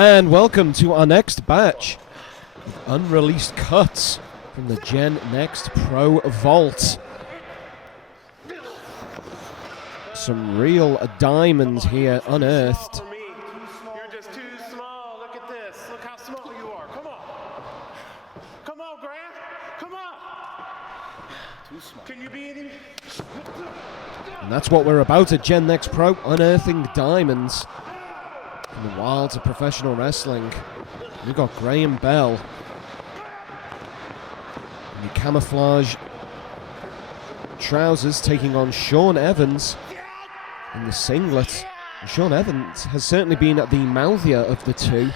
And welcome to our next batch of unreleased cuts from the Gen Next Pro Vault. Some real diamonds here unearthed. You're just too small. Look at this. Look how small you are. Come on. Come on, Grant. Come on. Too small. Can you be any? And that's what we're about at Gen Next Pro, unearthing diamonds from the wilds of professional wrestling. We've got Graham Bell in the camouflage trousers taking on Sean Evans in the singlet. And Sean Evans has certainly been the mouthier of the two.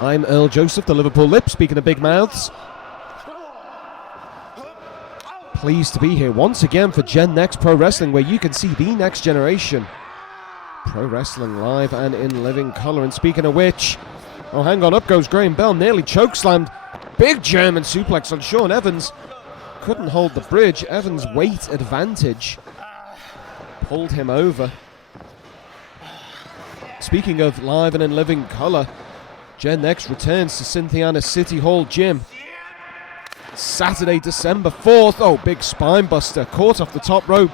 I'm Earl Joseph, the Liverpool Lip, speaking of big mouths. Pleased to be here once again for Gen Next Pro Wrestling, where you can see the next generation pro wrestling live and in living color. And speaking of which, oh, hang on, up goes Graham Bell, nearly chokeslammed. Big German suplex on Sean Evans. Couldn't hold the bridge. Evans' weight advantage pulled him over. Speaking of live and in living color, Gen Next returns to Cynthiana City Hall Gym Saturday, December 4th. Oh, big spine buster, caught off the top rope.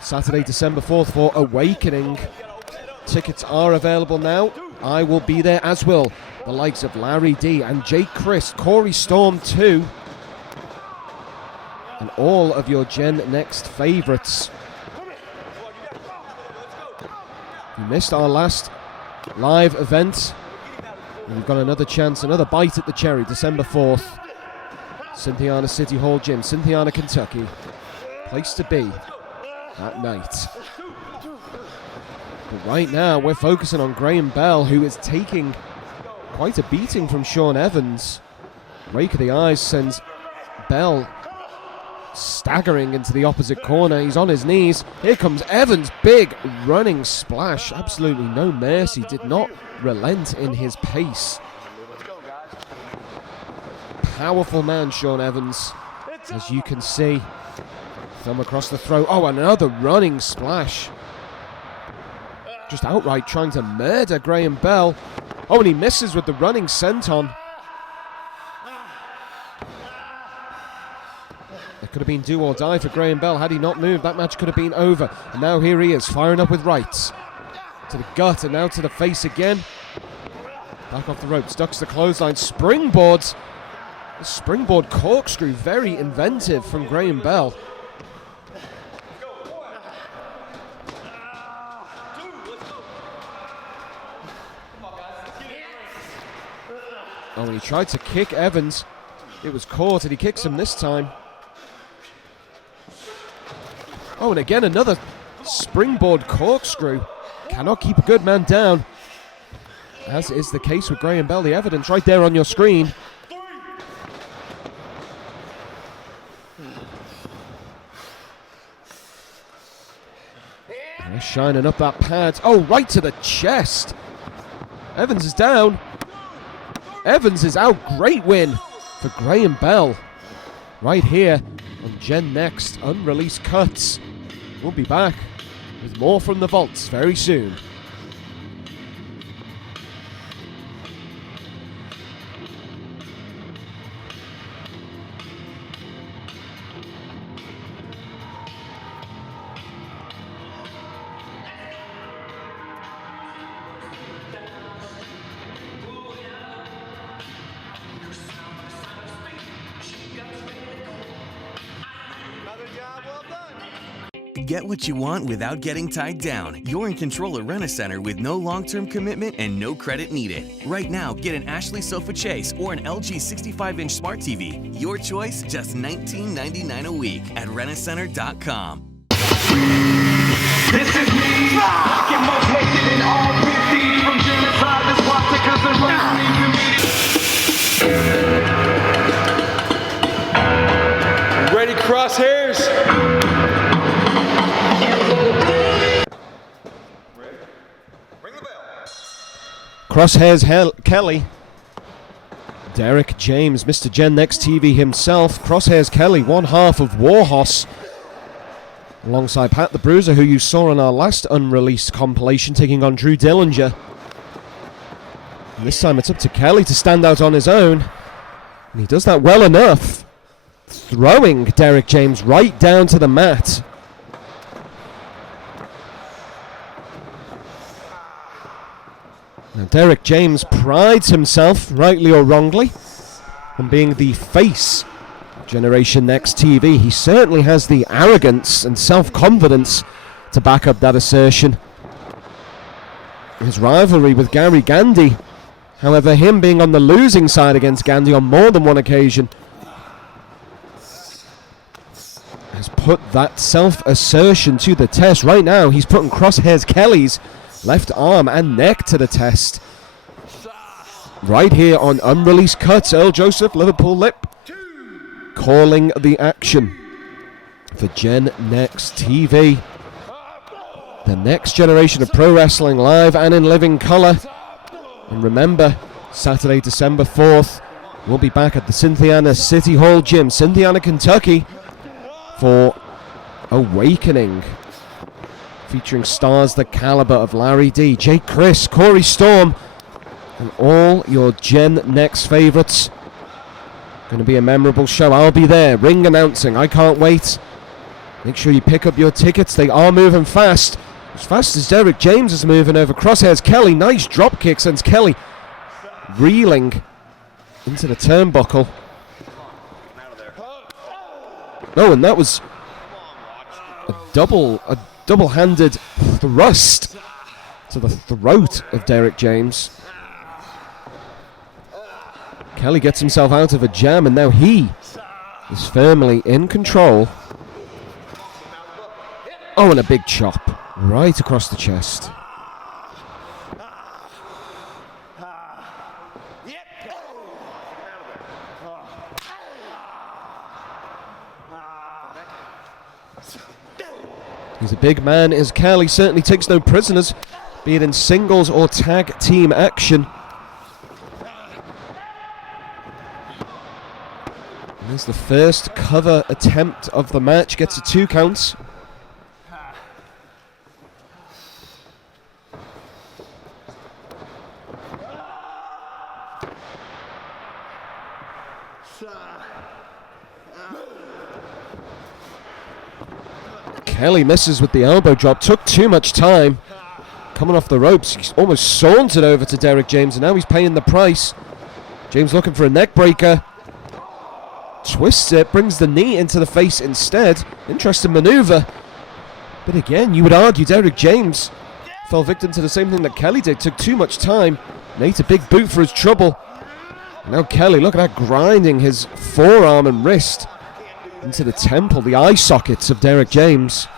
Saturday, December 4th for Awakening. Tickets are available now. I will be there, as will the likes of Larry D and Jake Christ, Corey Storm too, and all of your Gen Next favorites. You missed our last live event. We've got another chance, another bite at the cherry, December 4th. Cynthiana City Hall Gym, Cynthiana, Kentucky. Place to be that night. But right now, we're focusing on Graham Bell, who is taking quite a beating from Sean Evans. Rake of the eyes sends Bell staggering into the opposite corner. He's on his knees. Here comes Evans, big running splash. Absolutely no mercy. Did not relent in his pace. Powerful man, Sean Evans, as you can see. Thumb across the throat. Oh, another running splash. Just outright trying to murder Graham Bell. Oh, and he misses with the running senton. It could have been do or die for Graham Bell. Had he not moved, that match could have been over. And now here he is, firing up with rights. To the gut and now to the face again. Back off the ropes, ducks the clothesline, springboards. The springboard corkscrew, very inventive from Graham Bell. Oh, and he tried to kick Evans. It was caught, and he kicks him this time. Oh, and again, another springboard corkscrew. Cannot keep a good man down, as is the case with Graham Bell. The evidence right there on your screen. They're shining up that pad. Oh, right to the chest. Evans is down. Evans is out. Great win for Graham Bell. Right here on Gen Next Unreleased Cuts. We'll be back with more from the vaults very soon. Get what you want without getting tied down. You're in control at Rent-A-Center with no long-term commitment and no credit needed. Right now, get an Ashley Sofa Chase or an LG 65-inch Smart TV. Your choice, just $19.99 a week at rentacenter.com. This is me, rockin' most hated in all PC from genocide to swastikas and referees. Ready, crosshairs? Crosshairs Kelly. Derek James, Mr. Gen Next TV himself. Crosshairs Kelly, one half of Warhorse. alongside Pat the Bruiser, who you saw in our last unreleased compilation, taking on Drew Dillinger. And this time it's up to Kelly to stand out on his own, and he does that well enough, throwing Derek James right down to the mat. Now Derek James prides himself, rightly or wrongly, on being the face of Generation Next TV. He certainly has the arrogance and self-confidence to back up that assertion. His rivalry with Gary Gandy, however, him being on the losing side against Gandy on more than one occasion, has put that self-assertion to the test. Right now, he's putting Crosshairs Kelly's left arm and neck to the test. Right here on Unreleased Cuts, Earl Joseph, Liverpool Lip, calling the action for Gen Next TV. The next generation of pro wrestling, live and in living colour. And remember, Saturday, December 4th, we'll be back at the Cynthiana City Hall Gym, Cynthiana, Kentucky, for Awakening, featuring stars the caliber of Larry D, Jake Chris, Corey Storm, and all your Gen Next favourites. Going to be a memorable show. I'll be there, ring announcing. I can't wait. Make sure you pick up your tickets. They are moving fast. As fast as Derek James is moving over Crosshairs Kelly. Nice drop kick sends Kelly reeling into the turnbuckle. Oh, and that was a double-handed thrust to the throat of Derek James. Kelly gets himself out of a jam, and now he is firmly in control. Oh, and a big chop right across the chest. He's a big man, is Kelly. Certainly takes no prisoners, be it in singles or tag team action. And there's the first cover attempt of the match. Gets a 2 counts. Kelly misses with the elbow drop. Took too much time. Coming off the ropes, he's almost sauntered over to Derek James, and now he's paying the price. James looking for a neck breaker. Twists it, brings the knee into the face instead. Interesting maneuver. But again, you would argue Derek James fell victim to the same thing that Kelly did. Took too much time. Nate a big boot for his trouble. And now Kelly, look at that, grinding his forearm and wrist into the temple, the eye sockets of Derek James.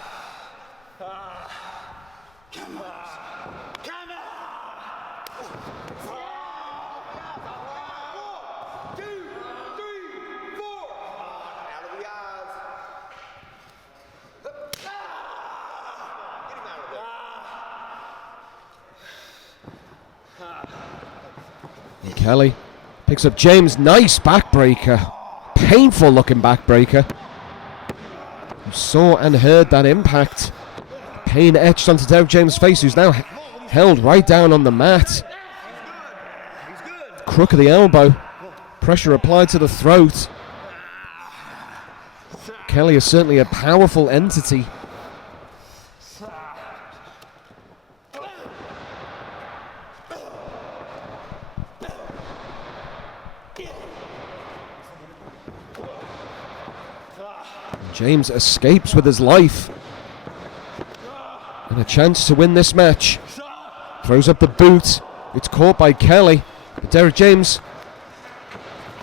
And Kelly picks up James, nice backbreaker. Painful looking backbreaker. You saw and heard that impact. Pain etched onto Derek James' face, who's now held right down on the mat. Crook of the elbow. Pressure applied to the throat. Kelly is certainly a powerful entity. James escapes with his life. And a chance to win this match. Throws up the boot. It's caught by Kelly. But Derek James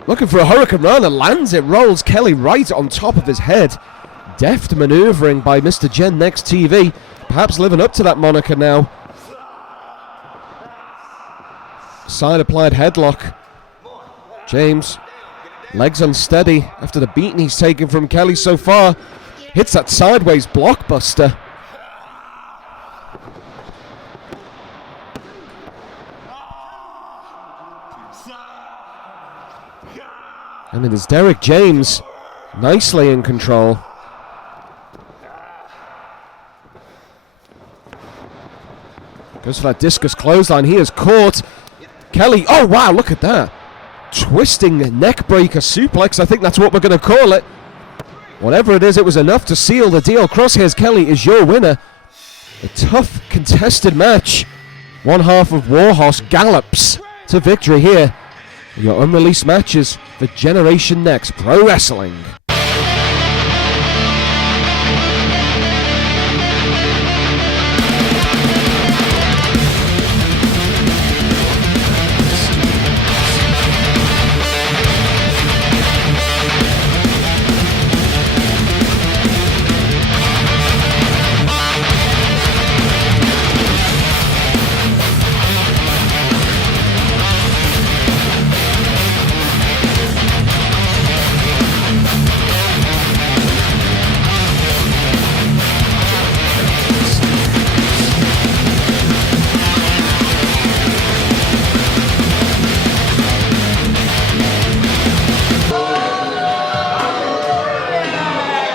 looking for a Hurricane Rana. Lands it. Rolls Kelly right on top of his head. Deft maneuvering by Mr. Gen Next TV. Perhaps living up to that moniker now. Side applied headlock. James, legs unsteady after the beating he's taken from Kelly so far. Hits that sideways blockbuster. And it is Derek James nicely in control. Goes for that discus clothesline. He is caught. Kelly, oh wow, look at that. Twisting neck breaker suplex, I think that's what we're going to call it. Whatever it is, it was enough to seal the deal. Crosshairs Kelly is your winner. A tough, contested match. One half of Warhorse gallops to victory here. Your unreleased matches for Generation Next Pro Wrestling.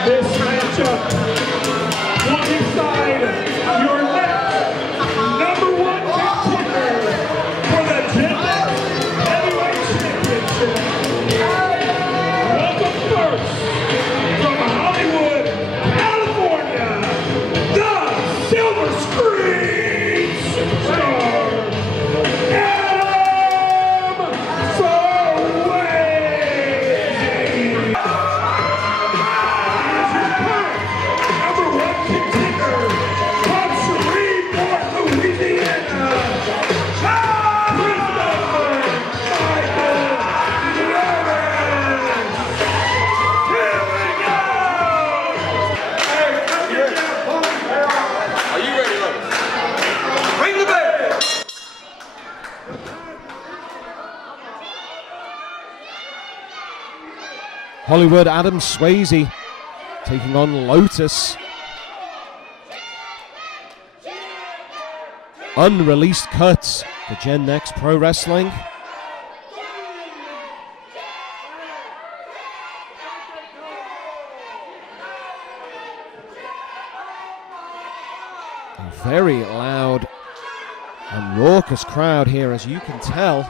This matchup will decide your next #1 contender for the Gen X Heavyweight Championship. Welcome first from Hollywood, California, the Silver Screen Superstar, Adam Swayze. #1 contender from Shreveport, Louisiana, Christopher Michael Lotus. Here we go! Are you ready, Lotus? Ring the bell! Hollywood Adam Swayze taking on Lotus. Unreleased cuts for Gen Next Pro Wrestling. A very loud and raucous crowd here, as you can tell.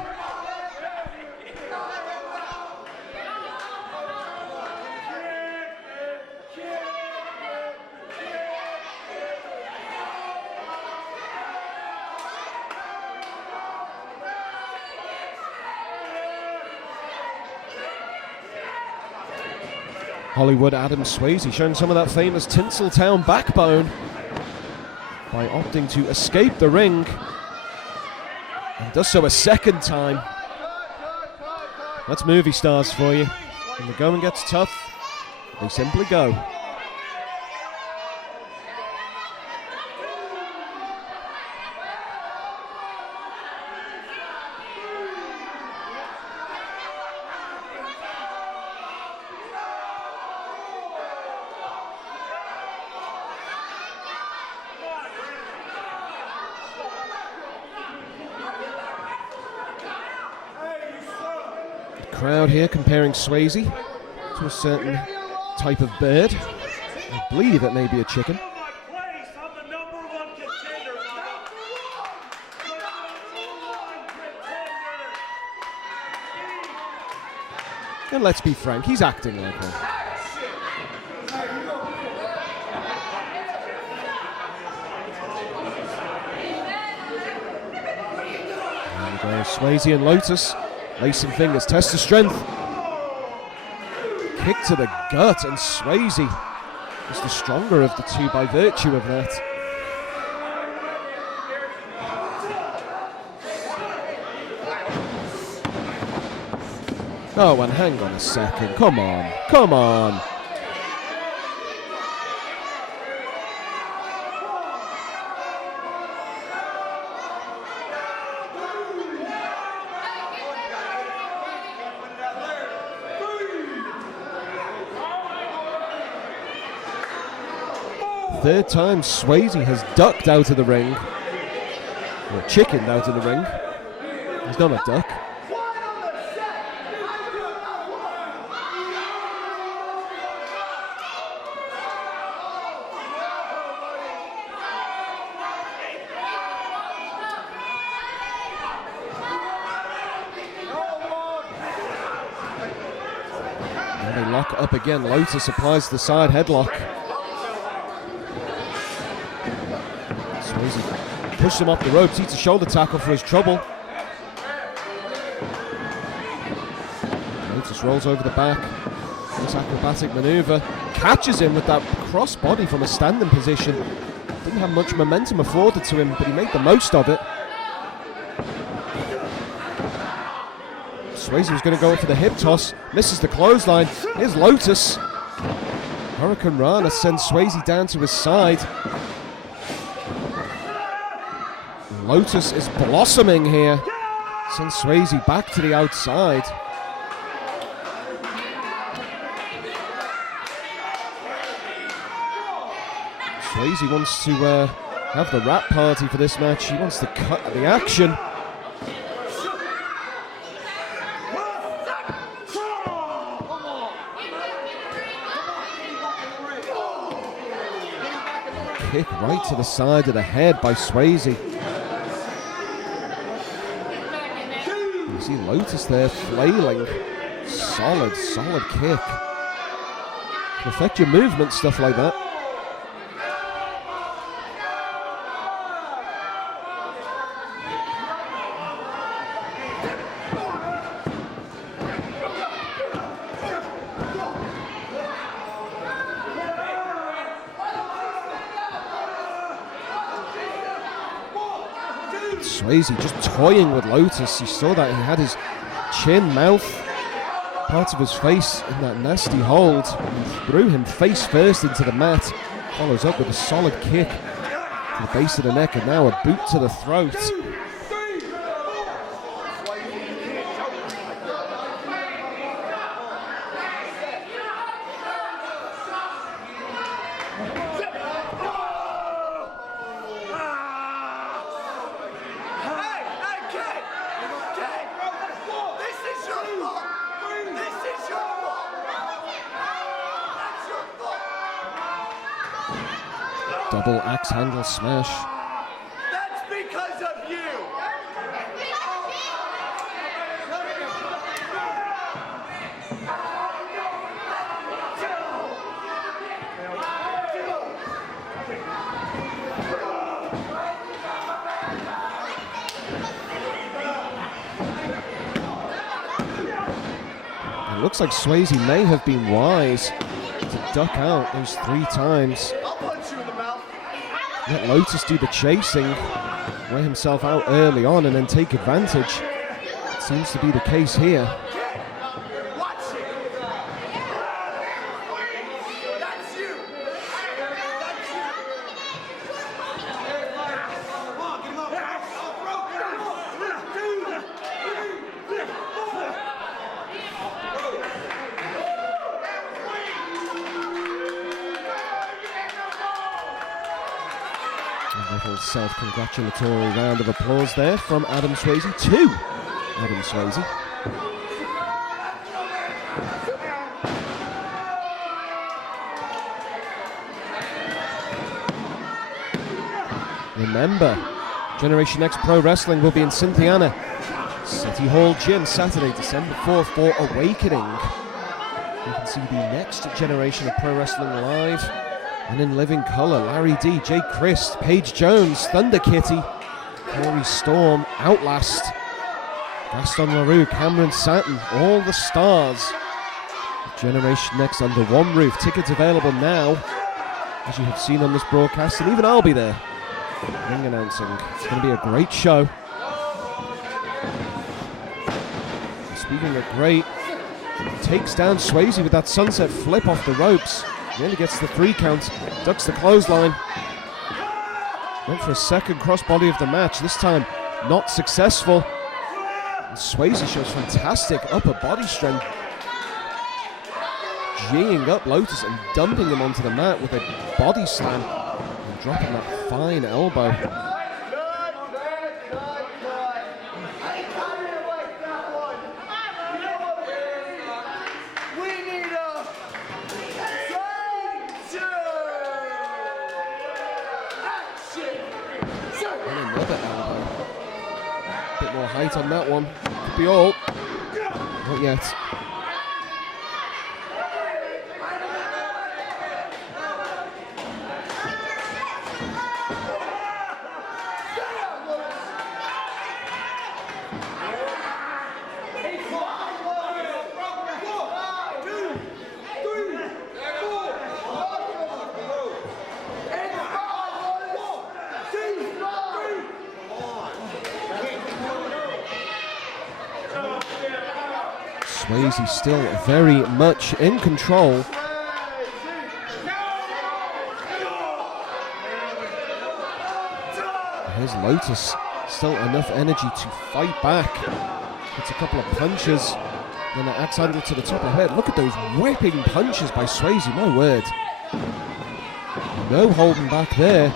Hollywood Adam Swayze showing some of that famous Tinseltown backbone by opting to escape the ring, and does so a second time. That's movie stars for you. When the going gets tough, they simply go. Crowd here comparing Swayze to a certain type of bird. I believe it may be a chicken. And let's be frank, he's acting like one. There we go, Swayze and Lotus. Lacing fingers, test of strength. Kick to the gut, and Swayze is the stronger of the two by virtue of that. Oh, and hang on a second. Come on. Come on. Third time Swayze has ducked out of the ring. Or chickened out of the ring. He's not a duck. And they lock up again. Lotus applies the side headlock. Swayze pushed him off the ropes. Eats a shoulder tackle for his trouble. Lotus rolls over the back. This acrobatic maneuver. Catches him with that cross body from a standing position. Didn't have much momentum afforded to him, but he made the most of it. Swayze was going to go for the hip toss. Misses the clothesline. Here's Lotus. Hurricane Rana sends Swayze down to his side. Lotus is blossoming here. Sends Swayze back to the outside. Swayze wants to have the rap party for this match. He wants to cut the action. Kick right to the side of the head by Swayze. You see Lotus there flailing. Solid kick. Can affect your movement, stuff like that. Swayze just toying with Lotus. You saw that he had his chin, mouth, part of his face in that nasty hold. And threw him face first into the mat. Follows up with a solid kick to the base of the neck and now a boot to the throat. Double axe handle smash. That's because of you. It looks like Swayze may have been wise to duck out those 3 times. Let Lotus do the chasing, wear himself out early on and then take advantage. It seems to be the case here. A little self-congratulatory round of applause there from Adam Swayze to Adam Swayze. Remember, Generation X Pro Wrestling will be in Cynthiana City Hall Gym Saturday, December 4th for Awakening. You can see the next generation of pro wrestling live and in living color. Larry D, Jay Christ, Paige Jones, Thunder Kitty, Corey Storm, Outlast, Gaston LaRue, Cameron Satin, all the stars of Generation X under one roof. Tickets available now, as you have seen on this broadcast, and even I'll be there ring announcing. It's going to be a great show. Speaking of great, takes down Swayze with that sunset flip off the ropes. Nearly gets the 3 count, ducks the clothesline. Went for a second crossbody of the match, this time not successful. And Swayze shows fantastic upper body strength, G'ing up Lotus and dumping him onto the mat with a body slam and dropping that fine elbow. Height on that one. Could be all. Not yet. Swayze still very much in control. Here's Lotus, still enough energy to fight back. Hits a couple of punches, then an axe handle to the top of the head. Look at those whipping punches by Swayze, my word. No holding back there.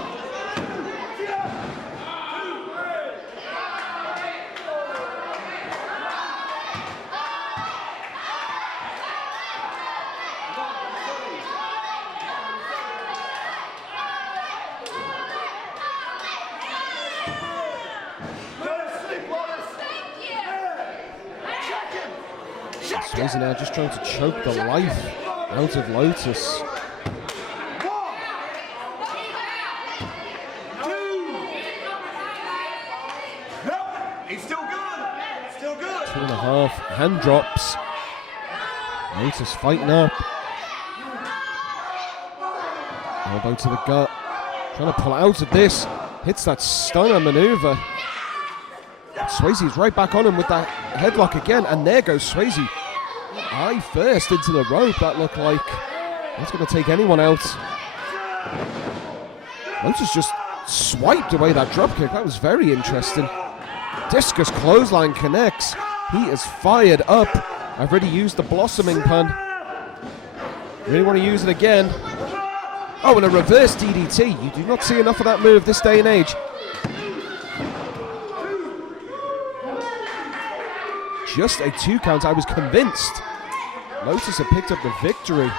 Swayze now just trying to choke the life out of Lotus. He's still good. Still good. 2.5 hand drops. Lotus fighting up. Elbow to the gut. Trying to pull out of this. Hits that stunner maneuver. Swayze's right back on him with that headlock again. And there goes Swayze. Eye first into the rope, that looked like. That's going to take anyone out. Lotus just swiped away that dropkick. That was very interesting. Discus clothesline connects. He is fired up. I've already used the blossoming pun. Really want to use it again. Oh, and a reverse DDT. You do not see enough of that move this day and age. Just a 2 count. I was convinced Lotus had picked up the victory.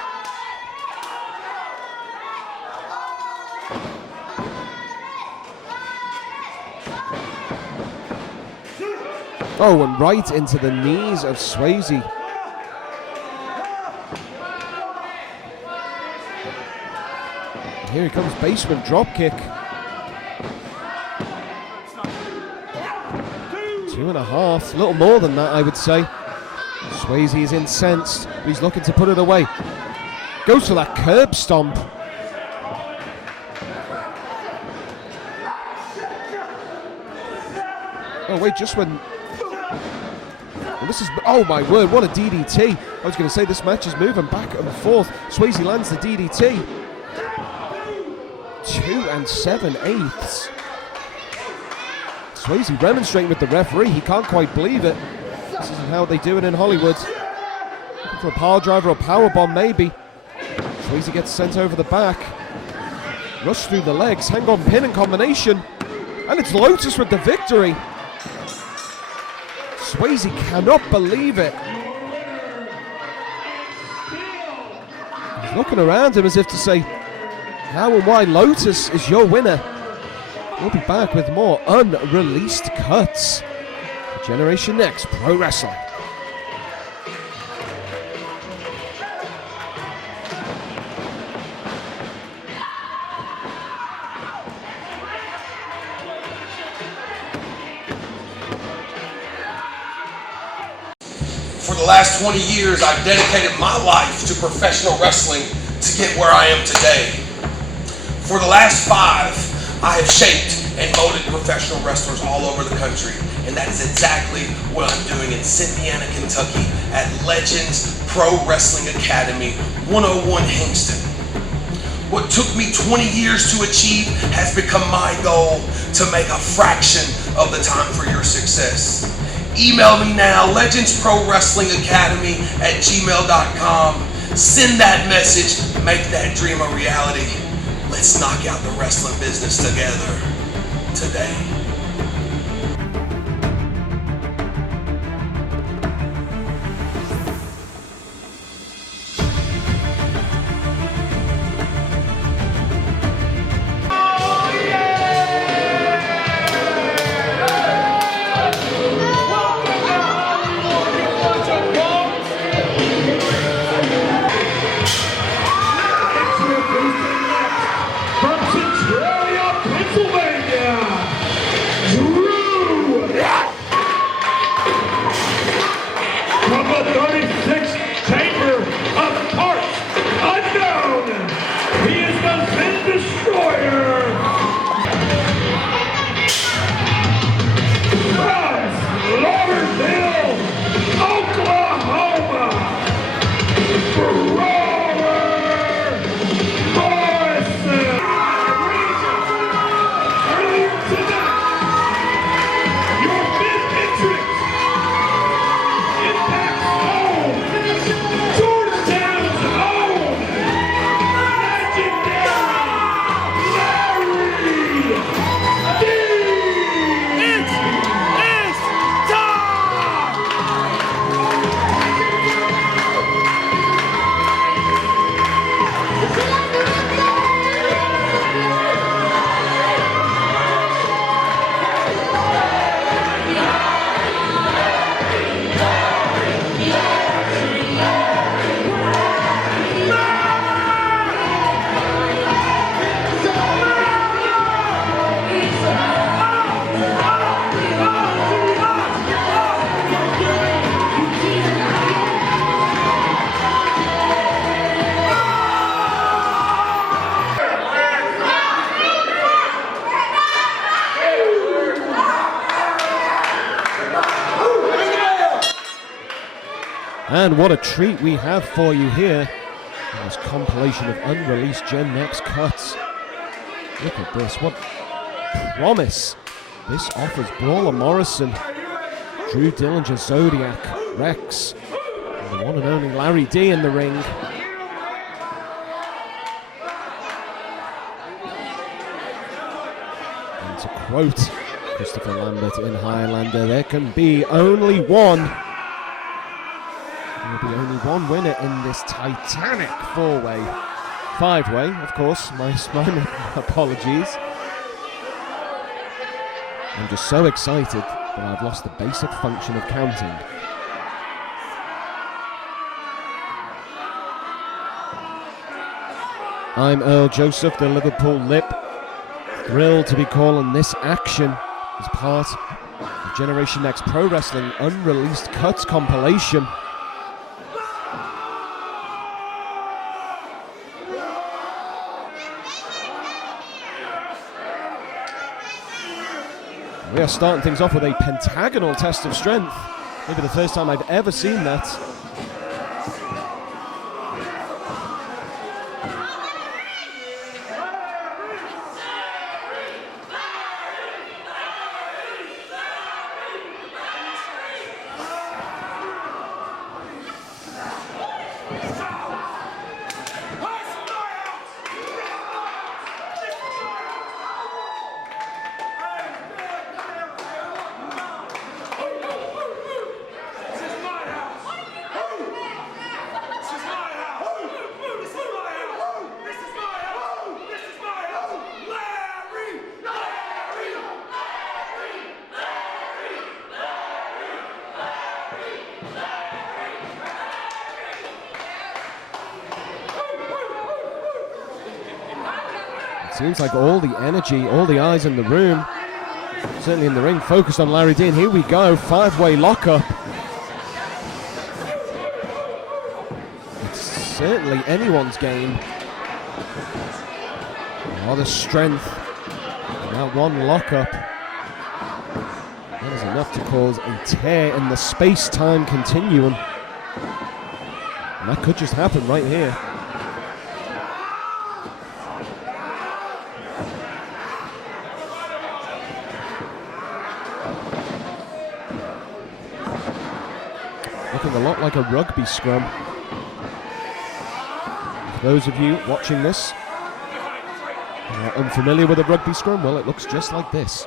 Oh, and right into the knees of Swayze. And here he comes, basement dropkick. 2.5, a little more than that, I would say. Swayze is incensed, but he's looking to put it away. Goes for that curb stomp. Oh wait, just when... Well, this is... Oh my word, what a DDT. I was going to say this match is moving back and forth. Swayze lands the DDT. 2 7/8. Swayze remonstrating with the referee. He can't quite believe it. This isn't how they do it in Hollywood. Looking for a power driver or power bomb, maybe. Swayze gets sent over the back. Rush through the legs. Hang on, pin and combination. And it's Lotus with the victory. Swayze cannot believe it. He's looking around him as if to say, how and why Lotus is your winner. We'll be back with more unreleased cuts. Generation Next Pro Wrestling. For the last 20 years, I've dedicated my life to professional wrestling to get where I am today. For the last 5, I have shaped and molded professional wrestlers all over the country, and that is exactly what I'm doing in Cynthiana, Kentucky at Legends Pro Wrestling Academy, 101 Hingston. What took me 20 years to achieve has become my goal to make a fraction of the time for your success. Email me now, legendsprowrestlingacademy@gmail.com. Send that message, make that dream a reality. Let's knock out the wrestling business together today. From Centralia, Pennsylvania, And what a treat we have for you here in this compilation of unreleased Gen Next cuts. Look at this, what promise this offers. Brawler Morrison, Drew Dillinger, Zodiac, Rex, and the one and only Larry D in the ring. And to quote Christopher Lambert in Highlander, there can be only one. There will be only one winner in this titanic four-way, five-way, of course, my apologies. I'm just so excited that I've lost the basic function of counting. I'm Earl Joseph, the Liverpool Lip, thrilled to be calling this action as part of Generation Next Pro Wrestling Unreleased Cuts compilation. We are starting things off with a pentagonal test of strength. Maybe the first time I've ever seen that. Seems like all the energy, all the eyes in the room, certainly in the ring, focused on Larry D. And here we go, five-way lockup. It's certainly anyone's game. Oh, the strength in that one lockup. That is enough to cause a tear in the space-time continuum. And that could just happen right here. Looking a lot like a rugby scrum. For those of you watching this who are unfamiliar with a rugby scrum, well, it looks just like this.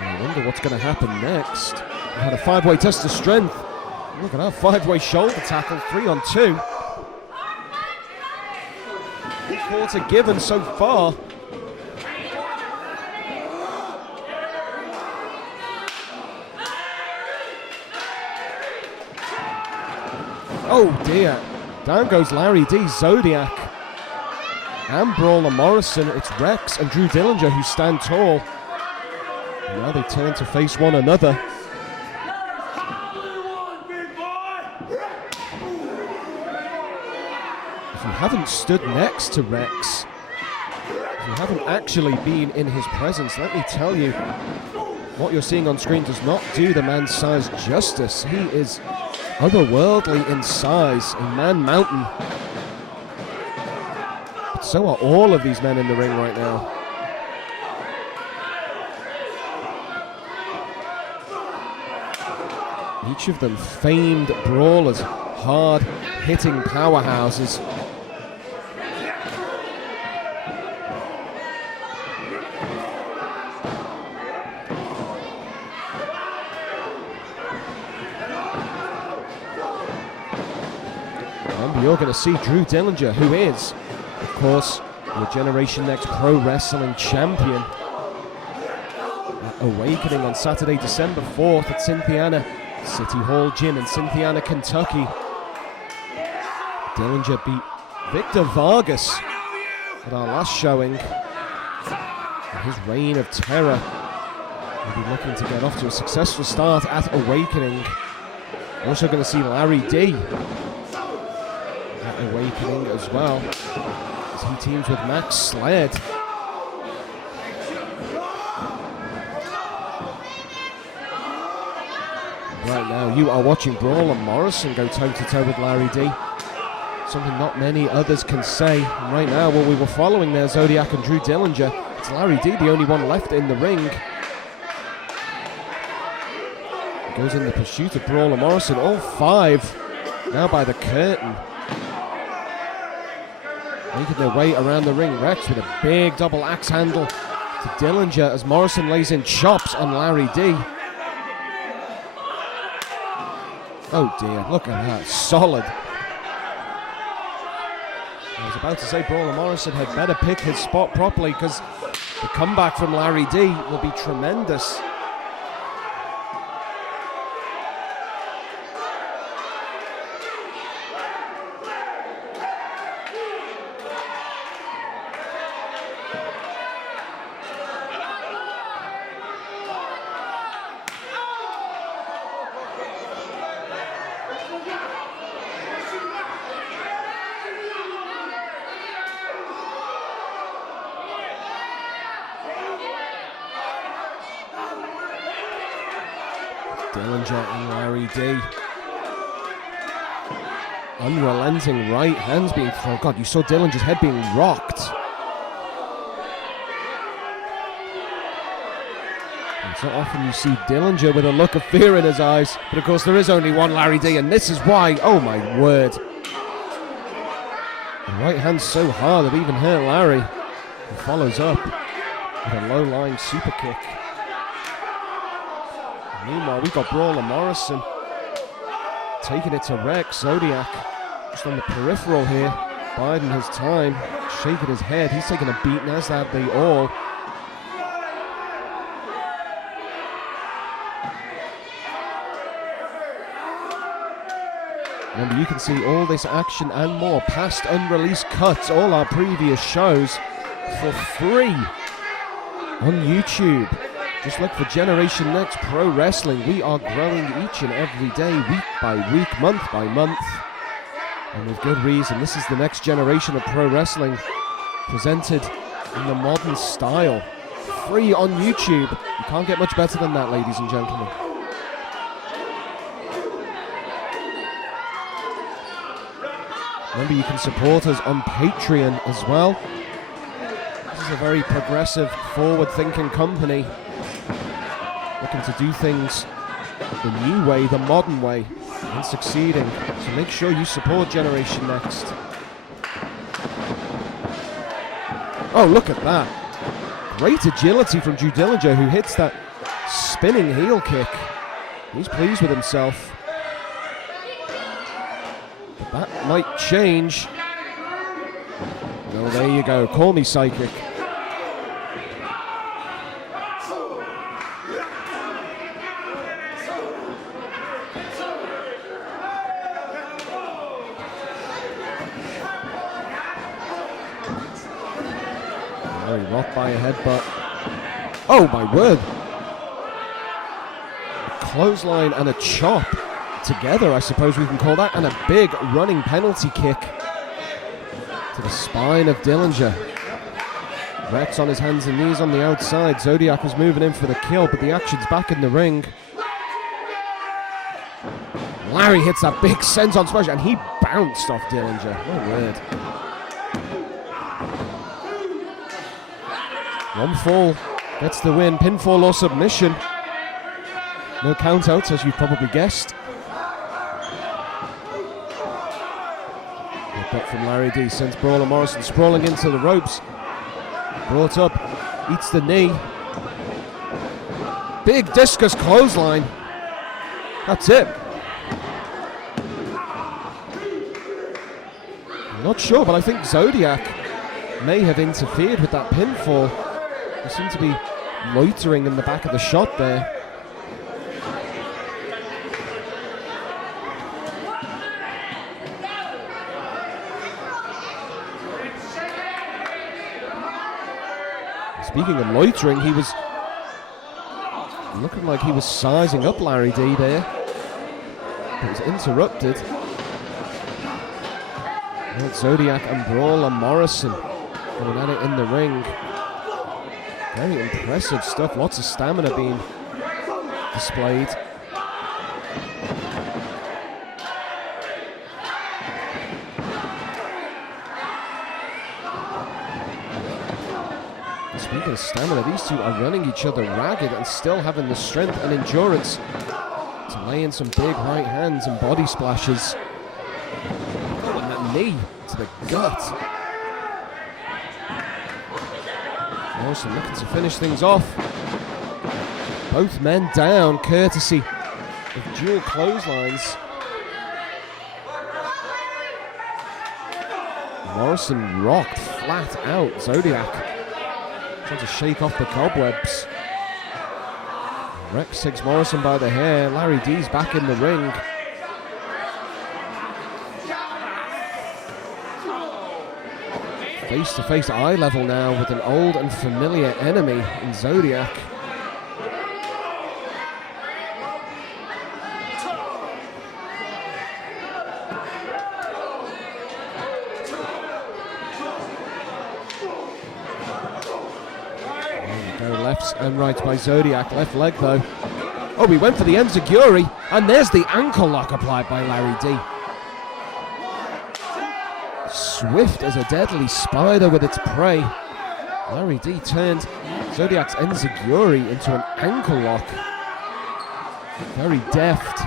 I wonder what's going to happen next. We had a five-way test of strength. Look at that five-way shoulder tackle, 3-on-2. 3/4 given so far. Oh dear. Down goes Larry D, Zodiac, and Brawler Morrison. It's Rex and Drew Dillinger who stand tall. And now they turn to face one another. If you haven't stood next to Rex, if you haven't actually been in his presence, let me tell you, what you're seeing on screen does not do the man's size justice. He is otherworldly in size, a man mountain. But so are all of these men in the ring right now. Each of them famed brawlers, hard-hitting powerhouses. And you're going to see Drew Dillinger, who is, of course, the Generation Next Pro Wrestling Champion. Awakening on Saturday, December 4th at Cynthiana City Hall Gym in Cynthiana, Kentucky. Dillinger beat Victor Vargas at our last showing. His reign of terror will be looking to get off to a successful start at Awakening. Also going to see Larry D at Awakening as well, as he teams with Max Sled. Right now, you are watching Brawl and Morrison go toe-to-toe with Larry D. Something not many others can say. And right now, while we were following there, Zodiac and Drew Dillinger, it's Larry D, the only one left in the ring. He goes in the pursuit of Brawl and Morrison, all five now by the curtain. Making their way around the ring. Rex with a big double axe handle to Dillinger as Morrison lays in chops on Larry D. Oh dear, look at that, solid. I was about to say Brawler Morrison had better pick his spot properly, because the comeback from Larry D will be tremendous. Dillinger and Larry D. Unrelenting right hands being thrown. God, you saw Dillinger's head being rocked. It's not often you see Dillinger with a look of fear in his eyes, but of course there is only one Larry D, and this is why. Oh my word. The right hand's so hard it even hurt Larry. He follows up with a low-lying super kick. Meanwhile, we've got Brawler Morrison taking it to Rex. Zodiac just on the peripheral here, biding his time, shaking his head. He's taking a beating, as that they all. Remember, you can see all this action and more, past unreleased cuts, all our previous shows, for free on YouTube. Just look for Generation Next Pro Wrestling. We are growing each and every day, week by week, month by month. And with good reason. This is the next generation of pro wrestling, presented in the modern style. Free on YouTube. You can't get much better than that, ladies and gentlemen. Remember, you can support us on Patreon as well. This is a very progressive, forward-thinking company, looking to do things the new way, the modern way, and succeeding. So make sure you support Generation Next. Oh, look at that. Great agility from Drew Dillinger, who hits that spinning heel kick. He's pleased with himself. But that might change. No, there you go. Call me psychic. Rocked by a headbutt. Oh my word! A clothesline and a chop together, I suppose we can call that, and a big running penalty kick to the spine of Dillinger. Rex on his hands and knees on the outside. Zodiac was moving in for the kill, but the action's back in the ring. Larry hits that big senton splash, and he bounced off Dillinger. My word. One fall gets the win, pinfall or submission. No countouts, as you've probably guessed. But from Larry D sends Brawler Morrison sprawling into the ropes. Brought up, eats the knee. Big discus clothesline. That's it. I'm not sure, but I think Zodiac may have interfered with that pinfall. They seem to be loitering in the back of the shot there. Speaking of loitering, he was looking like he was sizing up Larry D there. It was interrupted. Well, Zodiac and Brawler Morrison going at it in the ring. Very impressive stuff. Lots of stamina being displayed. Speaking of stamina, these two are running each other ragged and still having the strength and endurance to lay in some big right hands and body splashes. Oh, and that knee to the gut. Morrison looking to finish things off. Both men down, courtesy of dual clotheslines. Morrison rocked flat out. Zodiac trying to shake off the cobwebs. Rex takes Morrison by the hair. Larry D's back in the ring. Face to face, eye level now with an old and familiar enemy in Zodiac. Lefts and rights by Zodiac. Left leg though. Oh, we went for the enziguri, and there's the ankle lock applied by Larry D. Swift as a deadly spider with its prey. Larry D turned Zodiac's enziguri into an ankle lock. Very deft.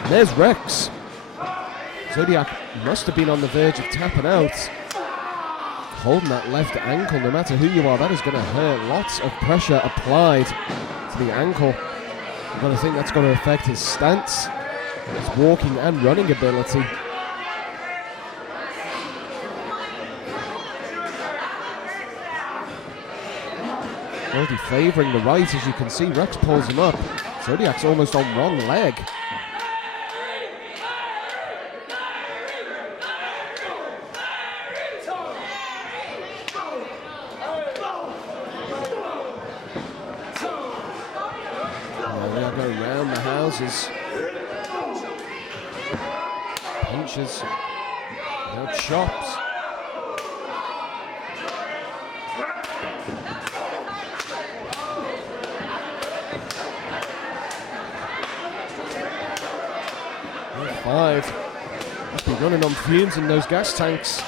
And there's Rex. Zodiac must have been on the verge of tapping out. Holding that left ankle, no matter who you are, that is going to hurt. Lots of pressure applied to the ankle. You've got to think that's going to affect his stance, his walking and running ability. Already favouring the right, as you can see. Rex pulls him up. Zodiac's almost on one leg. Punches, no chops. Five. Must be running on fumes in those gas tanks.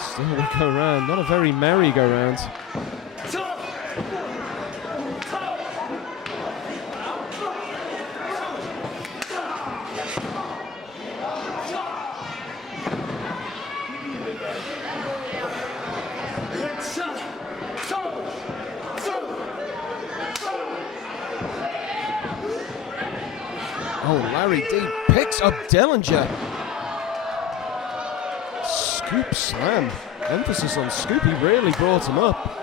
Still we go round, not a very merry go round. Oh, Larry D picks up Dillinger. Scoop slam. Emphasis on scoop. He really brought him up.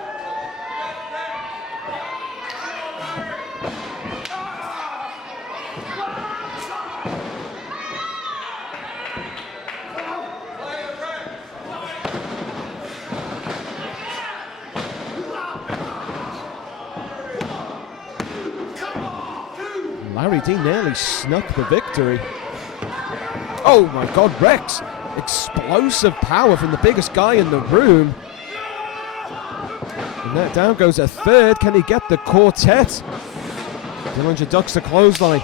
Larry D nearly snuck the victory. Oh my God, Rex! Explosive power from the biggest guy in the room. And that down goes a third. Can he get the quartet? Dillinger ducks the clothesline.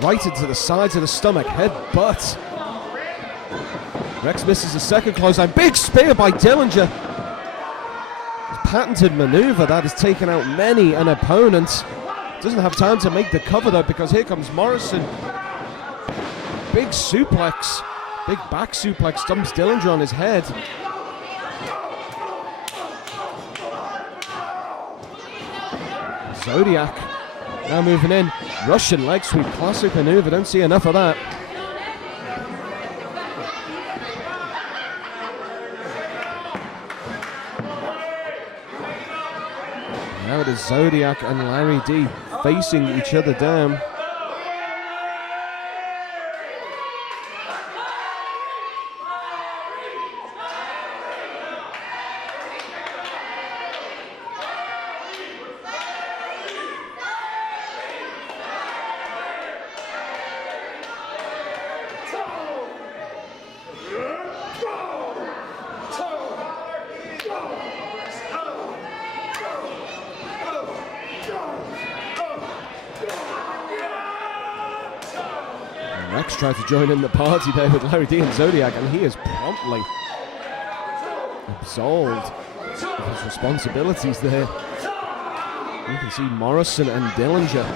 Right into the sides of the stomach. Headbutt. Rex misses a second clothesline. Big spear by Dillinger. Patented maneuver that has taken out many an opponent. Doesn't have time to make the cover though, because here comes Morrison. Big suplex. Big back suplex dumps Dillinger on his head. Zodiac now moving in. Russian leg sweep. Classic maneuver. Don't see enough of that. Now it is Zodiac and Larry D facing each other down. Rex tried to join in the party there with Larry D and Zodiac, and he is promptly absolved of his responsibilities there. You can see Morrison and Dillinger.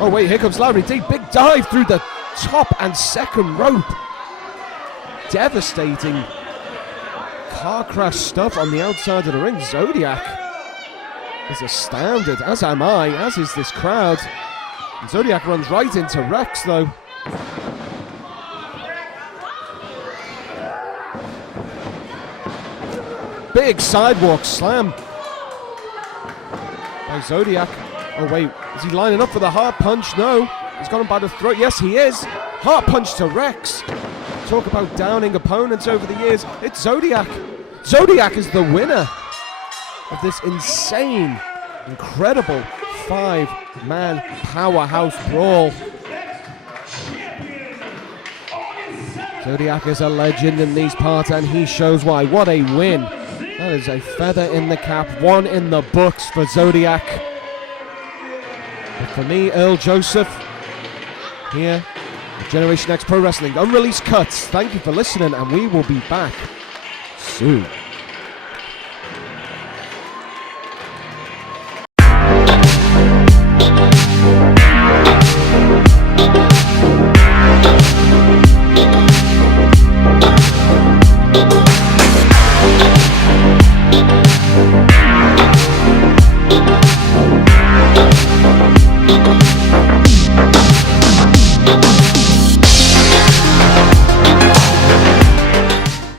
Oh wait, here comes Larry D. Big dive through the top and second rope. Devastating car crash stuff on the outside of the ring. Zodiac is astounded, as am I, as is this crowd. And Zodiac runs right into Rex, though. Big sidewalk slam by Zodiac. Oh, wait. Is he lining up for the heart punch? No. He's got him by the throat. Yes, he is. Heart punch to Rex. Talk about downing opponents over the years. It's Zodiac. Zodiac is the winner of this insane, incredible 5-man powerhouse brawl. Zodiac is a legend in these parts, and he shows why. What a win. That is a feather in the cap, one in the books for Zodiac. But for me, Earl Joseph, here, Generation X Pro Wrestling, unreleased cuts. Thank you for listening, and we will be back soon.